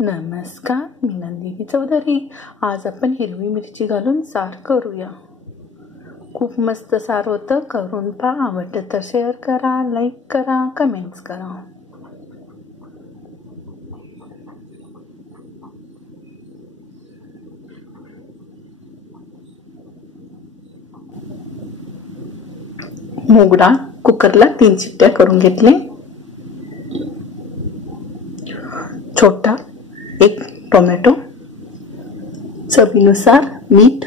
नमस्कार, मी नंदिनी चौधरी। आज आपण हिरवी मिरची घालून सार करूया। खूप मस्त सार होतं, करून पहा। आवडलं तर शेअर करा, लाईक करा, कमेंट्स करा। मोगरा कुकरला 3 शिट्ट्या करून घेतले। छोटा 1 टोमॅटो, चवीनुसार मीठ,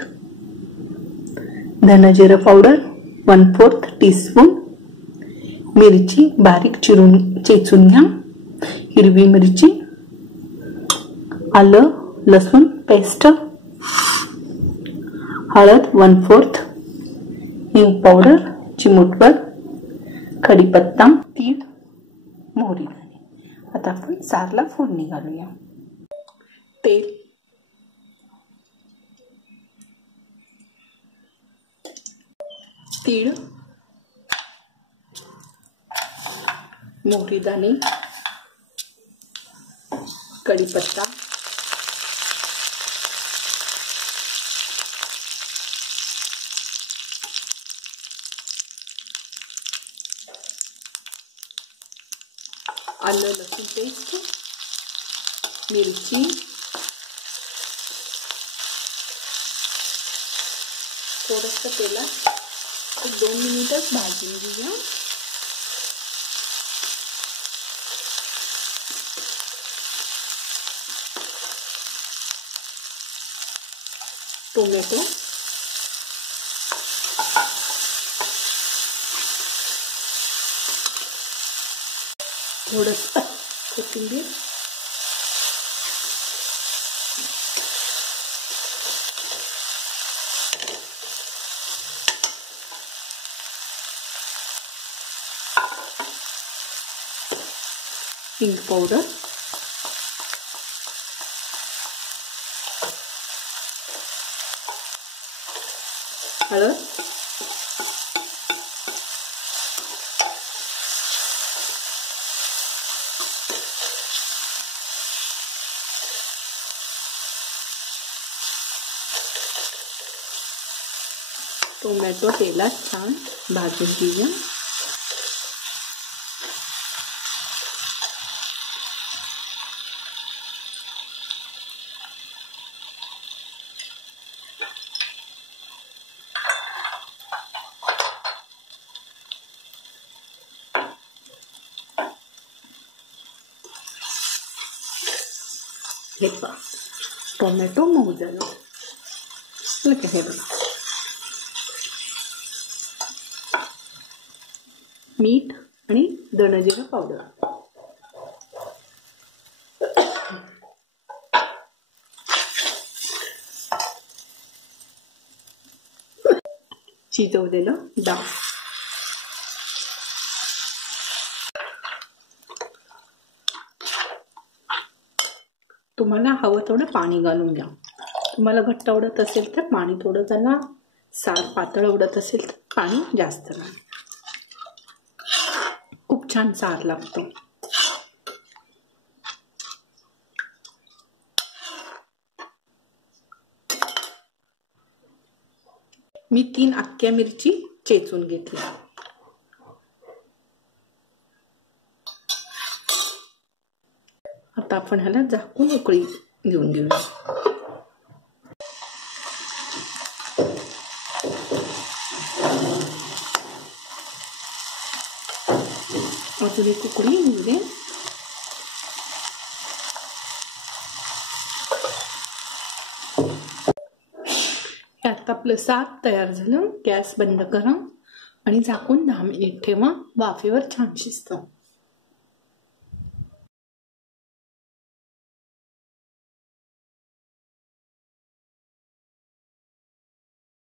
धना-जिरा पावडर 1/4 टीस्पून, मिरची बारीक चेचून घ्या, हिरवी मिरची, आलं लसूण पेस्ट, हळद 1/4, हिंग पावडर चिमूटभर, कढीपत्ता, तीळ, मोहरी। आता आपण सारला फोडणी घालूया। तेल, तीळ, मोहरी दाणे, कढीपत्ता, आलं लसूण पेस्ट, मिरची, थोडंसं तेलात 2 मिनिटं भाजून घेऊया। टोमॅटो, थोडंसं कोथिंबीर, हिंग पावडर, हळद, टोमॅटो तेलात छान भाजून घेऊया। हे पहा, टोमॅटो मऊ झालं। हे बघा, मीठ आणि धना-जिरा पावडर, शिजवलेलं डाळ, तुम्हाला हवं थोडं पाणी घालून घ्या। तुम्हाला घट्ट आवडत असेल तर पाणी थोडं घाला, सार पातळ आवडत असेल तर पाणी जास्त घाला। खूप छान सार लागतो। मी 3 अख्ख्या मिरची चेचून घेतल्या। आता आपण ह्याला झाकून उकळी घेऊन घेऊया। अजून एक उकळी येऊ दे। आता आपलं सार तयार झालं। गॅस बंद करा आणि झाकून 10 मिनिट ठेवा, वाफेवर छान शिजतं।